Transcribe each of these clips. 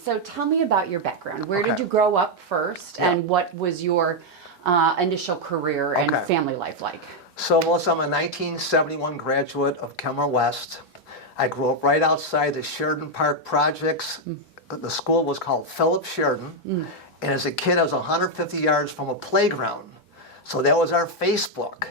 So tell me about your background. Where Okay. did you grow up first, Yeah. and what was your initial career and Okay. family life like? So Melissa, I'm a 1971 graduate of Kenmore West. I grew up right outside the Sheridan Park projects. The school was called Philip Sheridan. And as a kid, I was 150 yards from a playground. So that was our Facebook.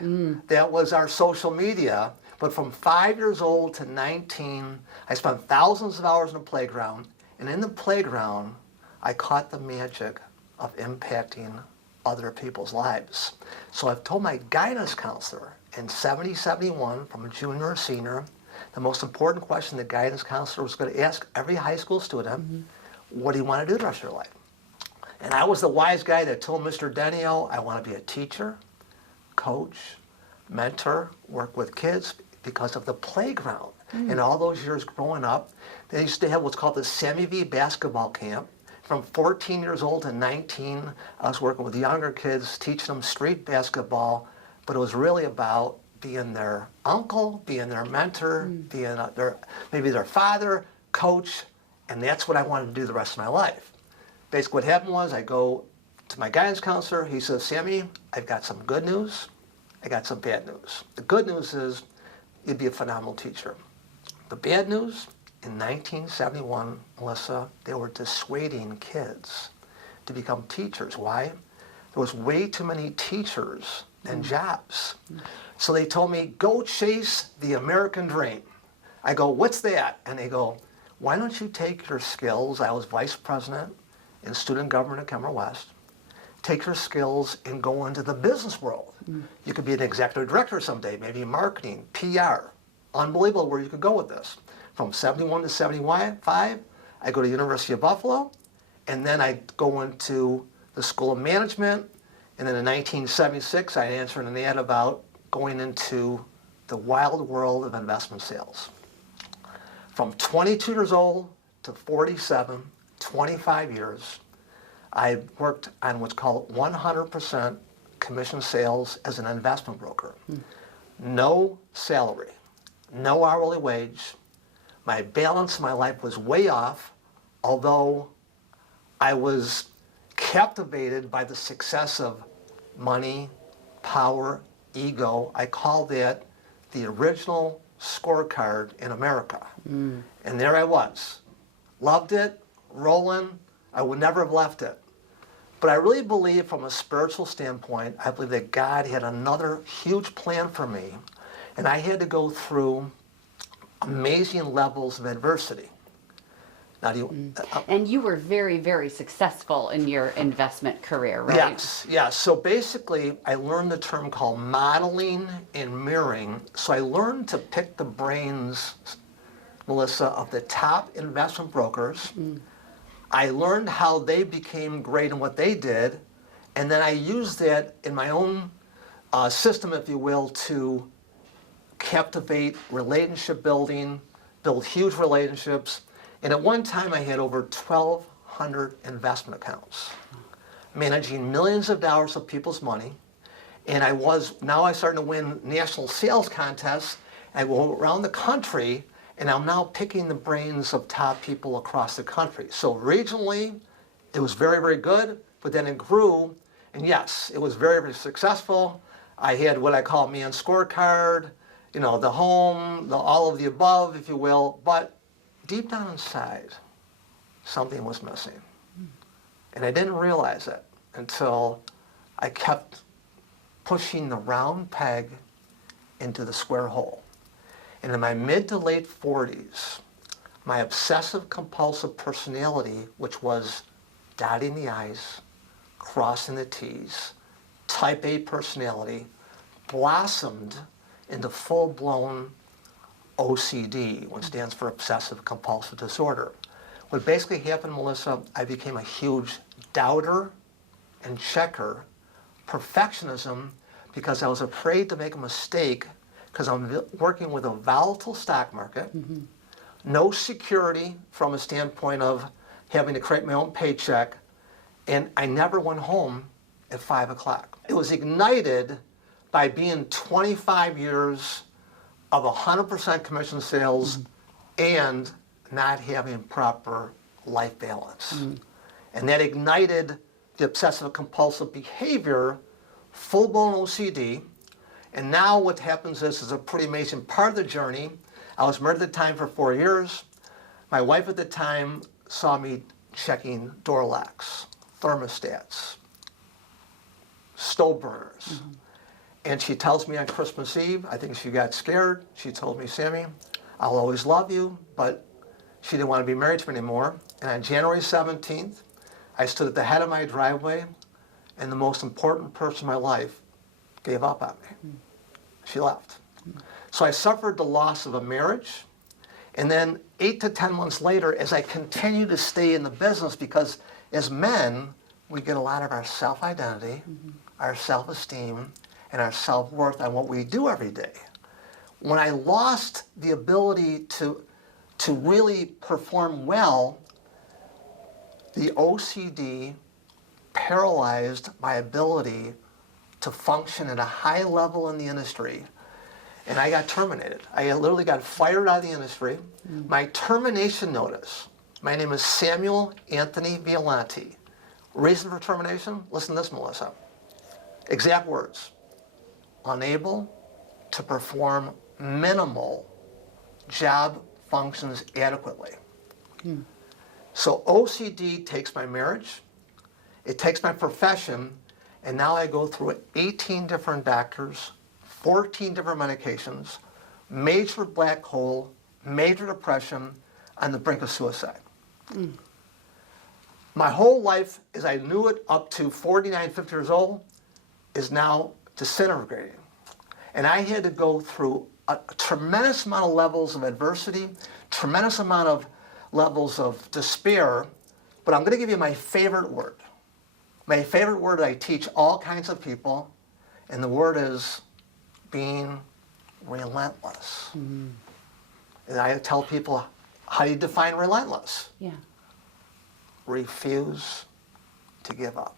That was our social media. But from 5 years old to 19, I spent thousands of hours in the playground. And in the playground, I caught the magic of impacting other people's lives. So I've told my guidance counselor in 70, 71, from a junior or senior, the most important question the guidance counselor was going to ask every high school student, what do you want to do the rest of your life? And I was the wise guy that told Mr. Denio, I want to be a teacher, coach, mentor, work with kids because of the playground. And all those years growing up, they used to have what's called the Sammy V basketball camp. From 14 years old to 19, I was working with younger kids, teaching them street basketball, but it was really about being their uncle, being their mentor, being maybe their father, coach, and that's what I wanted to do the rest of my life. Basically what happened was I go to my guidance counselor, he says, Sammy, I've got some good news, I got some bad news. The good news is you'd be a phenomenal teacher. The bad news, in 1971, Melissa, they were dissuading kids to become teachers. Why? There was way too many teachers and jobs. So they told me, go chase the American dream. I go, what's that? And they go, why don't you take your skills, I was vice president in student government at Kenmore West, take your skills and go into the business world. You could be an executive director someday, maybe marketing, PR. Unbelievable where you could go with this. From 71 to 75, I go to University of Buffalo, and then I go into the School of Management, and then in 1976, I answered an ad about going into the wild world of investment sales. From 22 years old to 47, 25 years, I worked on what's called 100% commission sales as an investment broker. No salary, no hourly wage. My balance in my life was way off, although I was captivated by the success of money, power, ego. I call that the original scorecard in America. And there I was. Loved it, rolling. I would never have left it. But I really believe from a spiritual standpoint, I believe that God had another huge plan for me. And I had to go through amazing levels of adversity. Now, And you were very, very successful in your investment career, right? Yes, yes. So basically, I learned the term called modeling and mirroring. So I learned to pick the brains, Melissa, of the top investment brokers. I learned how they became great in what they did, and then I used that in my own system, if you will, to captivate relationship building, build huge relationships. And at one time, I had over 1,200 investment accounts, managing millions of dollars of people's money. And now I started to win national sales contests. I go around the country, and I'm now picking the brains of top people across the country. So regionally, it was very, very good, but then it grew. And yes, it was very, very successful. I had what I call man scorecard, you know, the home, all of the above, if you will. But deep down inside, something was missing. And I didn't realize it until I kept pushing the round peg into the square hole. And in my mid to late 40s, my obsessive compulsive personality, which was dotting the I's, crossing the T's, type A personality, blossomed into full-blown OCD, which stands for obsessive compulsive disorder. What basically happened, Melissa, I became a huge doubter and checker, perfectionism, because I was afraid to make a mistake because I'm working with a volatile stock market, no security from a standpoint of having to create my own paycheck, and I never went home at 5 o'clock. It was ignited by being 25 years of 100% commission sales and not having proper work-life balance. And that ignited the obsessive compulsive behavior, full-blown OCD. And now what happens is a pretty amazing part of the journey. I was married at the time for 4 years. My wife at the time saw me checking door locks, thermostats, stove burners. And she tells me on Christmas Eve, I think she got scared. She told me, Sammy, I'll always love you, but she didn't want to be married to me anymore. And on January 17th, I stood at the head of my driveway, and the most important person in my life gave up on me. She left. So I suffered the loss of a marriage, and then 8 to 10 months later, as I continued to stay in the business, because as men, we get a lot of our self-identity, our self-esteem, and our self-worth on what we do every day. When I lost the ability to really perform well, the OCD paralyzed my ability to function at a high level in the industry, and I got terminated. I literally got fired out of the industry. My termination notice, my name is Samuel Anthony Violante. Reason for termination? Listen to this, Melissa. Exact words. Unable to perform minimal job functions adequately. So OCD takes my marriage, it takes my profession, and now I go through 18 different doctors, 14 different medications, major black hole, major depression, on the brink of suicide. My whole life, as I knew it up to 49, 50 years old, is now disintegrating. And I had to go through a tremendous amount of levels of adversity, tremendous amount of levels of despair, but I'm going to give you my favorite word. My favorite word I teach all kinds of people, and the word is being relentless. And I tell people, how do you define relentless? Yeah. Refuse to give up.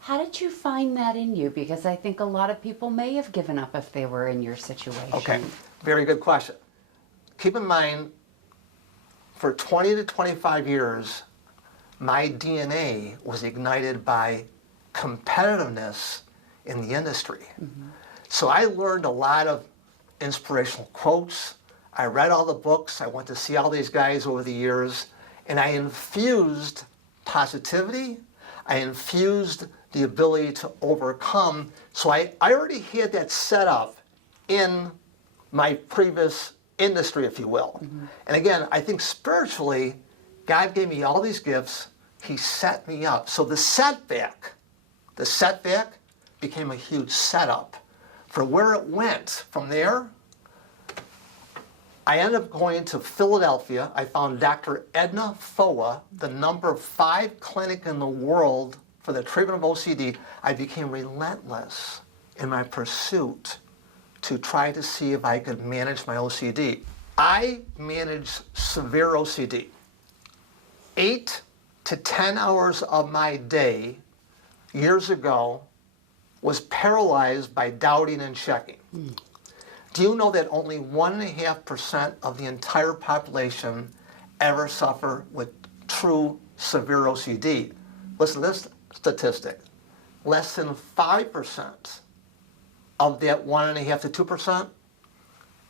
How did you find that in you? Because I think a lot of people may have given up if they were in your situation. Okay, very good question. Keep in mind, for 20 to 25 years, my DNA was ignited by competitiveness in the industry. So I learned a lot of inspirational quotes. I read all the books. I went to see all these guys over the years, and I infused positivity. I infused the ability to overcome. So I already had that set up in my previous industry, if you will. And again, I think spiritually, God gave me all these gifts. He set me up. So the setback became a huge setup for where it went. From there, I ended up going to Philadelphia. I found Dr. Edna Foa, the number 5 clinic in the world for the treatment of OCD. I became relentless in my pursuit to try to see if I could manage my OCD. I managed severe OCD. 8 to 10 hours of my day years ago was paralyzed by doubting and checking. Do you know that only 1.5% of the entire population ever suffer with true severe OCD? Listen to this statistic. Less than 5% of that 1.5 to 2%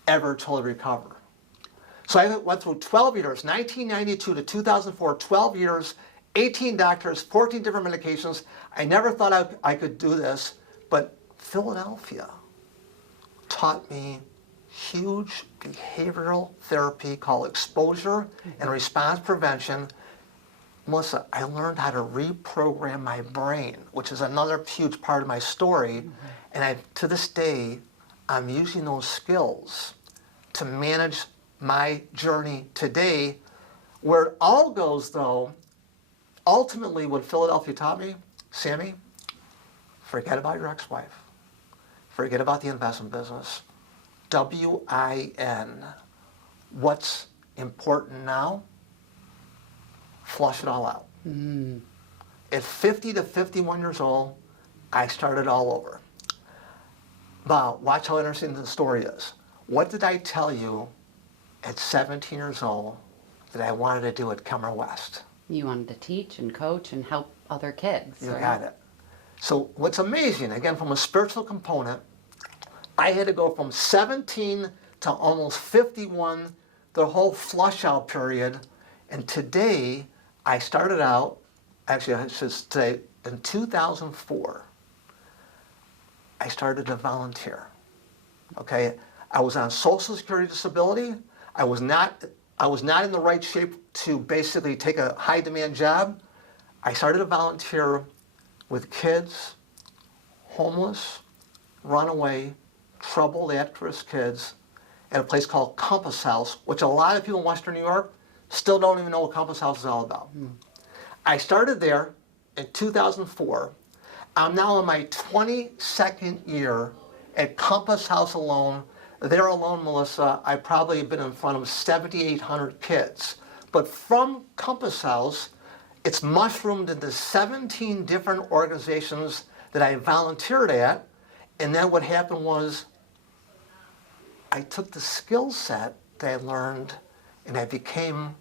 ever totally recover. So I went through 12 years, 1992 to 2004, 12 years, 18 doctors, 14 different medications. I never thought I could do this, but Philadelphia taught me huge behavioral therapy called exposure and response prevention. Melissa, I learned how to reprogram my brain, which is another huge part of my story. And to this day, I'm using those skills to manage my journey today. Where it all goes, though, ultimately what Philadelphia taught me, Sammy, forget about your ex-wife. Forget about the investment business. WIN. What's important now? Flush it all out. At 50 to 51 years old, I started all over. Wow, watch how interesting the story is. What did I tell you at 17 years old that I wanted to do at Kemmer West? You wanted to teach and coach and help other kids. You right? got it. So what's amazing, again, from a spiritual component, I had to go from 17 to almost 51, the whole flush out period. And today, I started out, actually I should say, in 2004, I started to volunteer. Okay, I was on Social Security disability. I was not in the right shape to basically take a high demand job. I started to volunteer with kids, homeless, runaway, troubled, at-risk kids at a place called Compass House, which a lot of people in Western New York still don't even know what Compass House is all about. I started there in 2004. I'm now in my 22nd year at Compass House alone. There alone, Melissa, I probably have been in front of 7,800 kids. But from Compass House, it's mushroomed into 17 different organizations that I volunteered at. And then what happened was I took the skill set that I learned and I became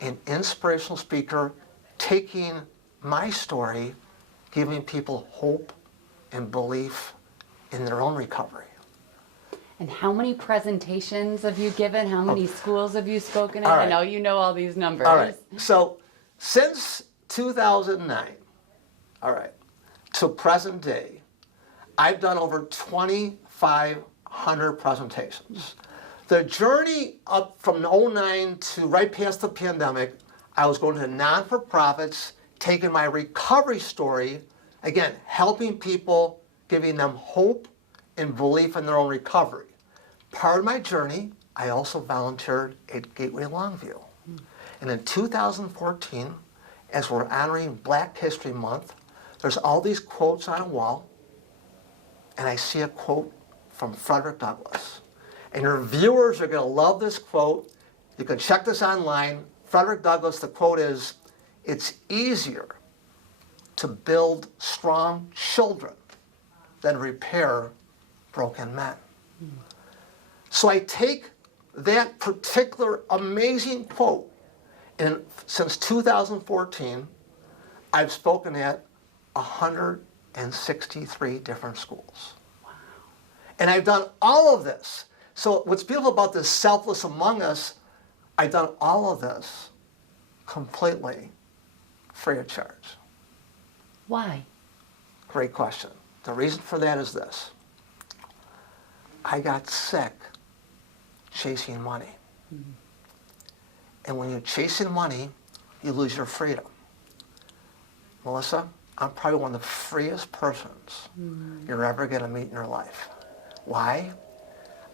an inspirational speaker, taking my story, giving people hope and belief in their own recovery. And how many presentations have you given? How many schools have you spoken at? All right. I know you know all these numbers. All right, so since 2009, all right, to present day, I've done over 2,500 presentations. The journey up from '09 to right past the pandemic, I was going to non-for-profits, taking my recovery story, again, helping people, giving them hope and belief in their own recovery. Part of my journey, I also volunteered at Gateway Longview. And in 2014, as we're honoring Black History Month, there's all these quotes on a wall, and I see a quote from Frederick Douglass. And your viewers are going to love this quote. You can check this online. Frederick Douglass, the quote is, "It's easier to build strong children than repair broken men." So I take that particular amazing quote, and since 2014, I've spoken at 163 different schools. Wow. And I've done all of this. So what's beautiful about this Selfless Among Us, I've done all of this completely free of charge. Why? Great question. The reason for that is this. I got sick chasing money. And when you're chasing money, you lose your freedom. Melissa, I'm probably one of the freest persons you're ever going to meet in your life. Why?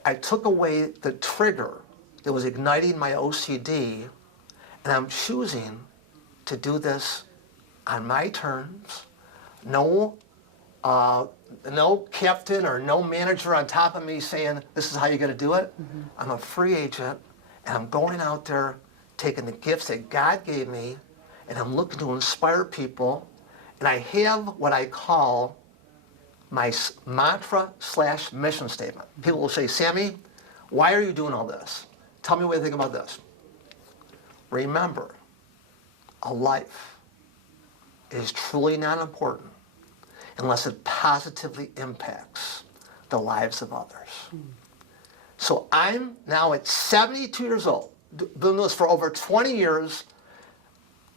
I took away the trigger that was igniting my OCD, and I'm choosing to do this on my terms. No captain or no manager on top of me saying, this is how you're going to do it. I'm a free agent, and I'm going out there taking the gifts that God gave me, and I'm looking to inspire people. And I have what I call my mantra/mission statement. People will say, Sammy, why are you doing all this? Tell me what you think about this. Remember, a life is truly not important unless it positively impacts the lives of others. So I'm now at 72 years old, doing this for over 20 years.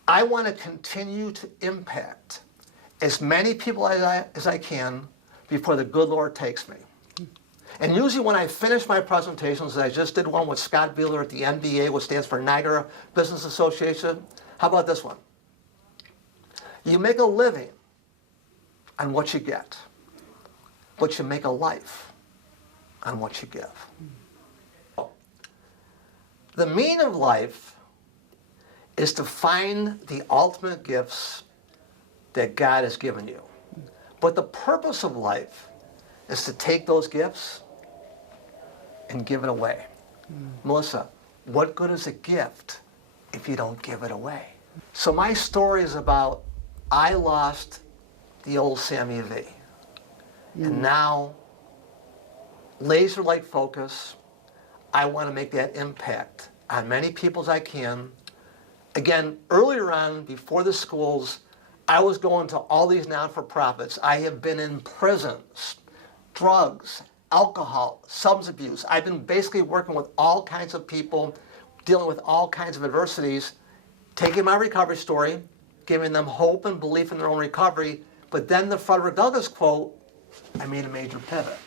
I want to continue to impact as many people as I can before the good Lord takes me. And usually when I finish my presentations, I just did one with Scott Beeler at the NBA, which stands for Niagara Business Association. How about this one? You make a living on what you get, but you make a life on what you give. The meaning of life is to find the ultimate gifts that God has given you. But the purpose of life is to take those gifts and give it away. Melissa, what good is a gift if you don't give it away? So my story is about, I lost the old Sammy V. And now, laser-like focus, I want to make that impact on many people as I can, Again, earlier on, before the schools, I was going to all these non-for-profits. I have been in prisons, drugs, alcohol, substance abuse. I've been basically working with all kinds of people, dealing with all kinds of adversities, taking my recovery story, giving them hope and belief in their own recovery. But then the Frederick Douglass quote, I made a major pivot.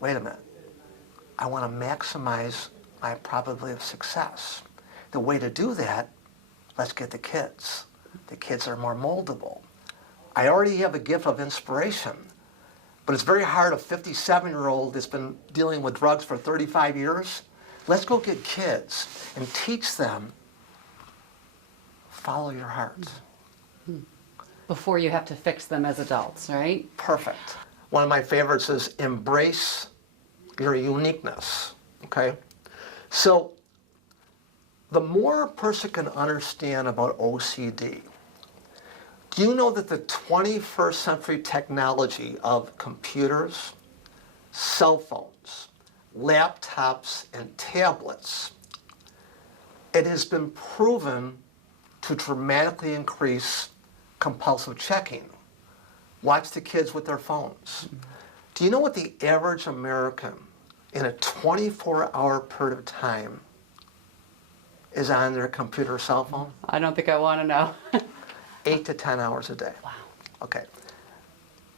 Wait a minute. I want to maximize my probability of success. The way to do that, let's get the kids. The kids are more moldable. I already have a gift of inspiration, but it's very hard, a 57-year-old that's been dealing with drugs for 35 years. Let's go get kids and teach them, follow your heart. Before you have to fix them as adults, right? Perfect. One of my favorites is embrace your uniqueness, okay? So the more a person can understand about OCD, do you know that the 21st century technology of computers, cell phones, laptops, and tablets, it has been proven to dramatically increase compulsive checking. Watch the kids with their phones. Do you know what the average American in a 24-hour period of time is on their computer or cell phone? I don't think I want to know. 8 to 10 hours a day. Wow. Okay.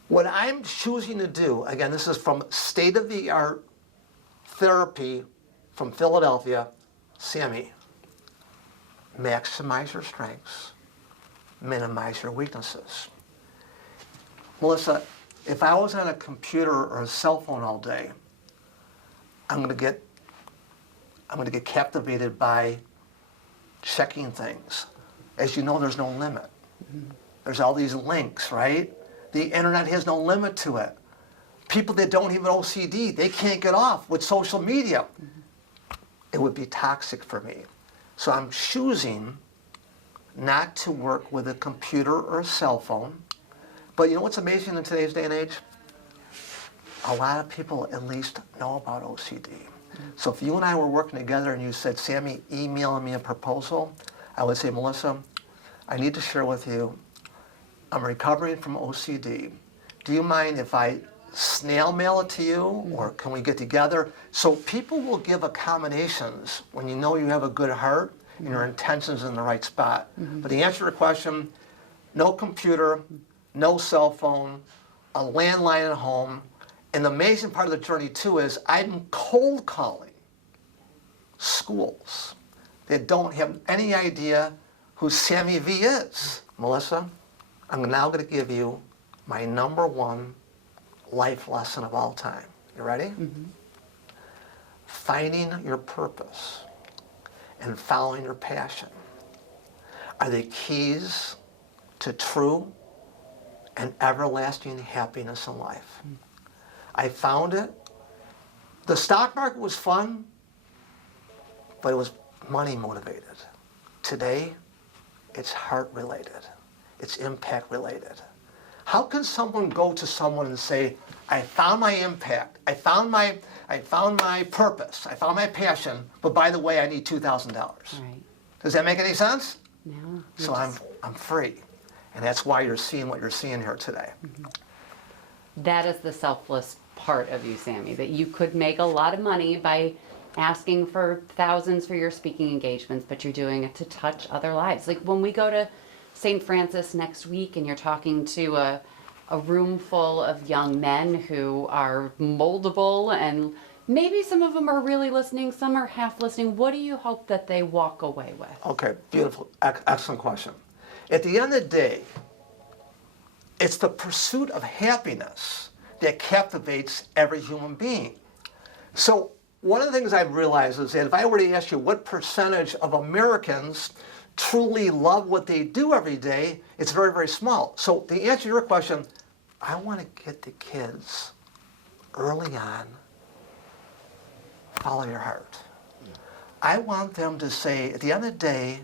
What I'm choosing to do, again, this is from state-of-the-art therapy from Philadelphia, Sammy, maximize your strengths, minimize your weaknesses. Melissa, if I was on a computer or a cell phone all day, I'm going to get captivated by checking things. As you know, there's no limit. There's all these links, right? The internet has no limit to it. People that don't even OCD, they can't get off with social media. It would be toxic for me. So I'm choosing not to work with a computer or a cell phone. But you know what's amazing in today's day and age? A lot of people at least know about OCD. So if you and I were working together and you said, Sammy, email me a proposal, I would say, Melissa, I need to share with you, I'm recovering from OCD. Do you mind if I snail mail it to you, or can we get together? So people will give accommodations when you know you have a good heart and your intentions in the right spot. But the answer to your question, no computer, no cell phone, a landline at home. And the amazing part of the journey too is I'm cold calling schools that don't have any idea who Sammy V is. Melissa, I'm now going to give you my #1 life lesson of all time. You ready? Finding your purpose and following your passion are the keys to true and everlasting happiness in life. I found it. The stock market was fun, but it was money motivated. Today, it's heart related. It's impact related. How can someone go to someone and say, I found my impact, I found my purpose, I found my passion, but by the way, I need $2,000. Right. Does that make any sense? No. So I'm free. And that's why you're seeing what you're seeing here today. That is the selfless part of you, Sammy, that you could make a lot of money by asking for thousands for your speaking engagements, but you're doing it to touch other lives. Like when we go to St. Francis next week and you're talking to a room full of young men who are moldable, and maybe some of them are really listening, some are half listening, what do you hope that they walk away with? Okay, beautiful, excellent question. At the end of the day, it's the pursuit of happiness that captivates every human being. So one of the things I've realized is that if I were to ask you what percentage of Americans truly love what they do every day, it's very, very small. So to answer your question, I want to get the kids early on, follow your heart. I want them to say, at the end of the day,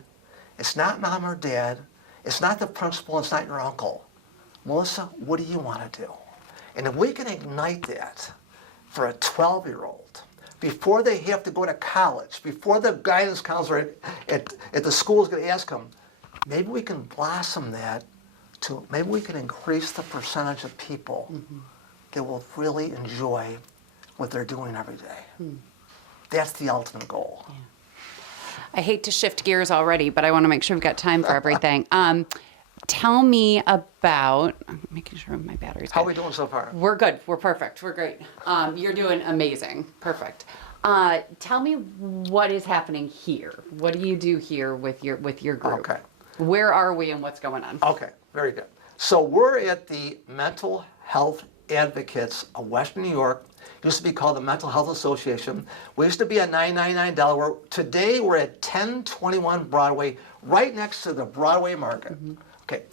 it's not mom or dad, it's not the principal, it's not your uncle. Melissa, what do you want to do? And if we can ignite that for a 12-year-old, before they have to go to college, before the guidance counselor at the school is going to ask them, maybe we can blossom that to, maybe we can increase the percentage of people that will really enjoy what they're doing every day. That's the ultimate goal. Yeah. I hate to shift gears already, but I want to make sure we've got time for everything. Tell me about, I'm making sure my battery's good. How are we doing so far? We're good. We're perfect. We're great. You're doing amazing. Perfect. Tell me what is happening here. What do you do here with your group? Okay. Where are we and what's going on? Okay, very good. So we're at the Mental Health Advocates of Western New York. It used to be called the Mental Health Association. We used to be at 999 Delaware. Today we're at 1021 Broadway, right next to the Broadway Market. Okay,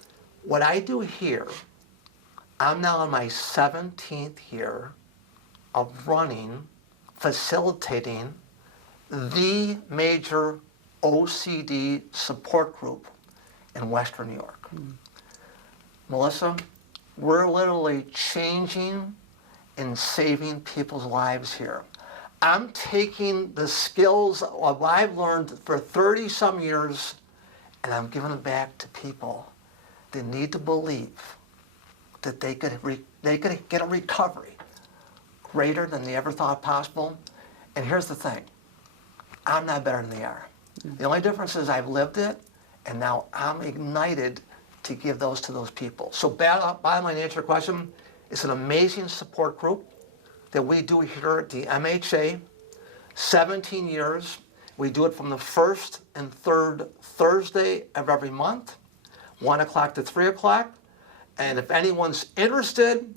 what I do here, I'm now in my 17th year of running, facilitating the major OCD support group in Western New York. Melissa, we're literally changing and saving people's lives here. I'm taking the skills of I've learned for 30 some years and I'm giving them back to people that need to believe that they could get a recovery greater than they ever thought possible. And here's the thing, I'm not better than they are. The only difference is I've lived it, and now I'm ignited to give those to those people. So bottom line, to answer your question, it's an amazing support group that we do here at the MHA, 17 years. We do it from the first and third Thursday of every month, 1 o'clock to 3 o'clock. And if anyone's interested,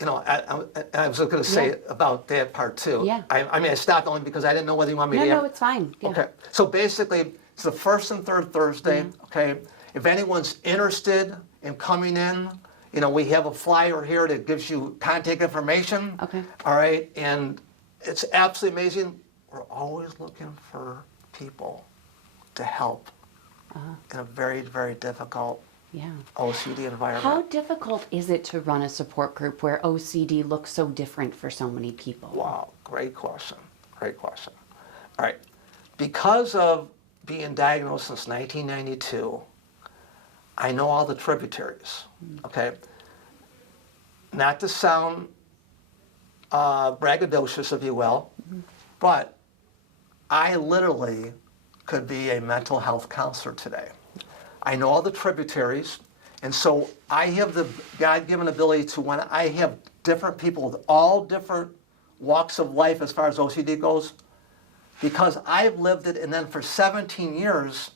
you know, I was going to say about that part too. Yeah. I mean, I stopped only because I didn't know whether you want me to. No, it's fine. Yeah. Okay. So basically, it's the first and third Thursday. Okay. If anyone's interested in coming in, you know, we have a flyer here that gives you contact information. Okay. All right. And it's absolutely amazing. We're always looking for people to help in a very, very difficult OCD environment. How difficult is it to run a support group where OCD looks so different for so many people? Wow, great question. Great question. All right. Because of being diagnosed since 1992, I know all the tributaries, okay? Not to sound braggadocious, if you will, but I literally could be a mental health counselor today. I know all the tributaries, and so I have the God-given ability to, when I have different people with all different walks of life as far as OCD goes, because I've lived it, and then for 17 years,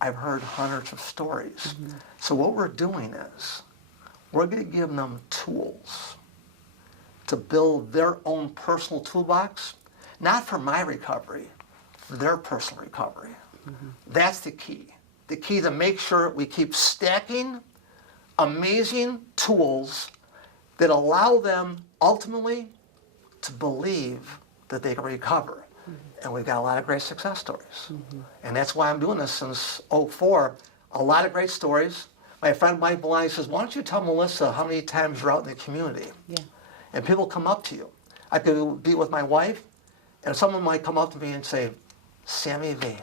I've heard hundreds of stories. So what we're doing is, we're going to give them tools to build their own personal toolbox, not for my recovery, for their personal recovery. That's the key. The key to make sure we keep stacking amazing tools that allow them ultimately to believe that they can recover. And we've got a lot of great success stories. And that's why I'm doing this since '04. A lot of great stories. My friend Mike Violante says, why don't you tell Melissa how many times you're out in the community? And people come up to you. I could be with my wife, and someone might come up to me and say, Sammy V,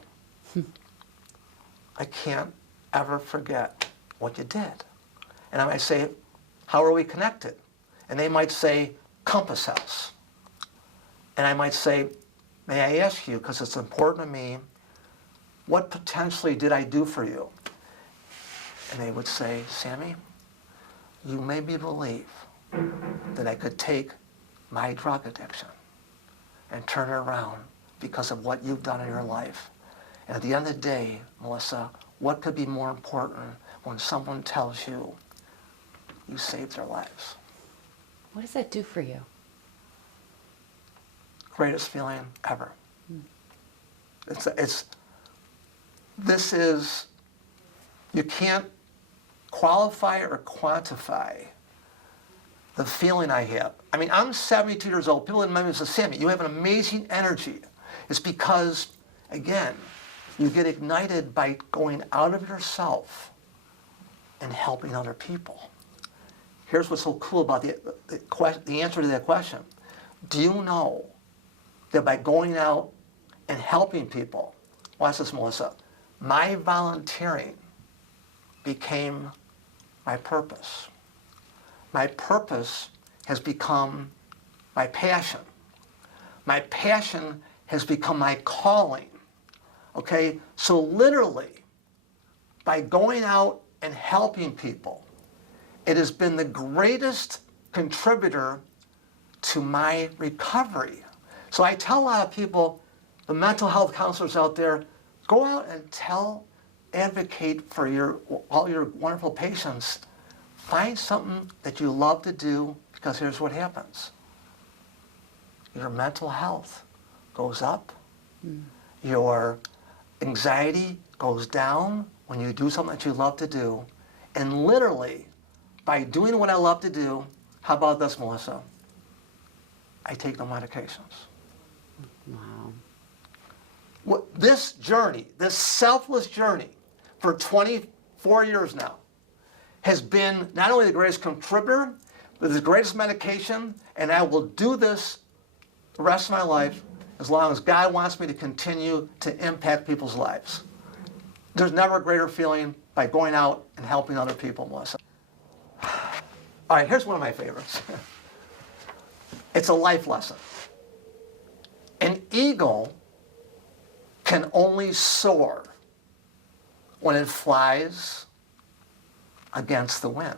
I can't ever forget what you did. And I might say, how are we connected? And they might say, Compass House. And I might say, may I ask you, because it's important to me, what potentially did I do for you? And they would say, Sammy, you made me believe that I could take my drug addiction and turn it around because of what you've done in your life. And at the end of the day, Melissa, what could be more important when someone tells you you saved their lives? What does that do for you? Greatest feeling ever. You can't qualify or quantify the feeling I have. I mean, I'm 72 years old. People in my say, Sammy, you have an amazing energy. It's because, again, you get ignited by going out of yourself and helping other people. Here's what's so cool about the answer to that question. Do you know that by going out and helping people, watch this, Melissa, my volunteering became my purpose. My purpose has become my passion. My passion has become my calling. Okay? So literally, by going out and helping people, it has been the greatest contributor to my recovery. So I tell a lot of people, the mental health counselors out there, go out and advocate for all your wonderful patients. Find something that you love to do, because here's what happens. Your mental health goes up. Your anxiety goes down when you do something that you love to do. And literally, by doing what I love to do, how about this, Melissa? I take no medications. Wow. This journey, this selfless journey for 24 years now, has been not only the greatest contributor, but the greatest medication, and I will do this the rest of my life as long as God wants me to continue to impact people's lives. There's never a greater feeling by going out and helping other people, Melissa. All right, here's one of my favorites. It's a life lesson. An eagle can only soar when it flies against the wind.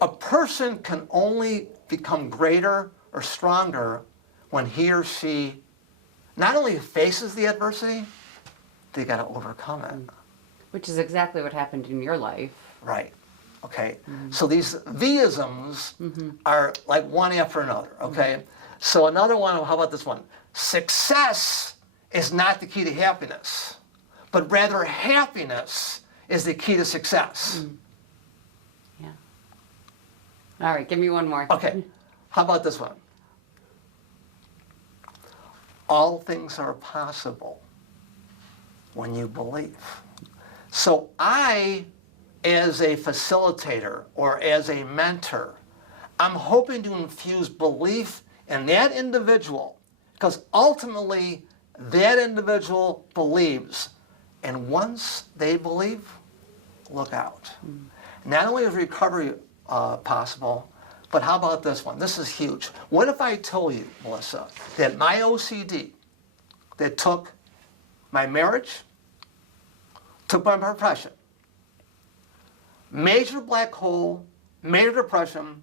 A person can only become greater or stronger when he or she not only faces the adversity, they got to overcome it. Which is exactly what happened in your life. Right. Okay. So these V-isms are like one after another. Okay. So another one, how about this one? Success is not the key to happiness, but rather happiness is the key to success. Yeah. All right, give me one more. Okay. How about this one? All things are possible when you believe. So I, as a facilitator or as a mentor, I'm hoping to infuse belief in that individual, because ultimately that individual believes. And once they believe, look out. Not only is recovery possible, but how about this one? This is huge. What if I told you, Melissa, that my OCD that took my marriage, took my profession, major black hole, major depression,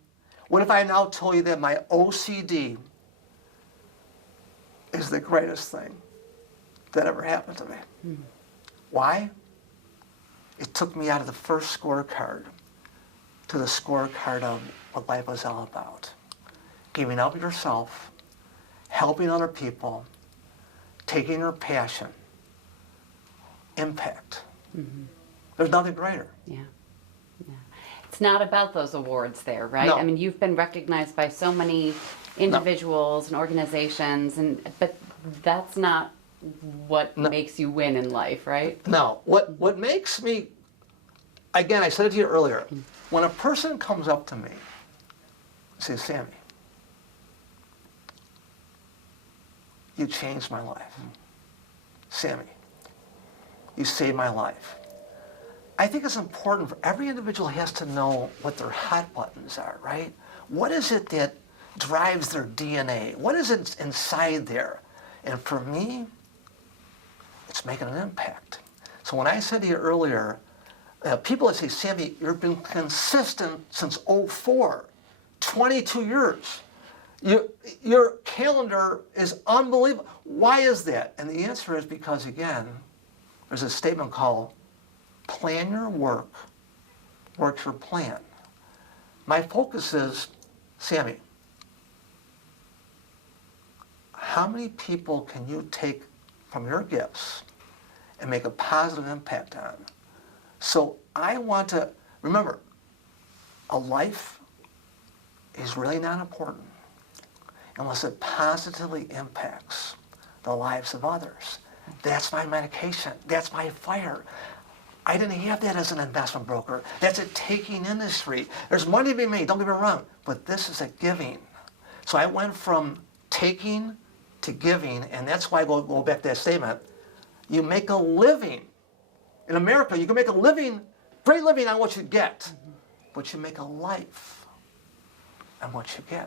what if I now told you that my OCD is the greatest thing that ever happened to me? Why? It took me out of the first scorecard to the scorecard of what life was all about. Giving up yourself, helping other people, taking your passion, impact. There's nothing greater. Yeah. Yeah. It's not about those awards there, right? No. I mean, you've been recognized by so many individuals and organizations, but that's not what makes you win in life, right? No. What makes me, again, I said it to you earlier, when a person comes up to me and says, Sammy, you changed my life. Sammy, you saved my life. I think it's important for every individual has to know what their hot buttons are, right? What is it that drives their DNA? What is it inside there? And for me, it's making an impact. So when I said to you earlier, people that say, Sammy, you've been consistent since '04, 22 years. Your calendar is unbelievable. Why is that? And the answer is because, again, there's a statement called, plan your work, work your plan. My focus is, Sammy, how many people can you take from your gifts and make a positive impact on? So I want to, remember, a life is really not important unless it positively impacts the lives of others. That's my medication. That's my fire. I didn't have that as an investment broker. That's a taking industry. There's money to be made, don't get me wrong, but this is a giving. So I went from taking to giving, and that's why I go back to that statement. You make a living. In America, you can make a living, great living on what you get, but you make a life on what you get.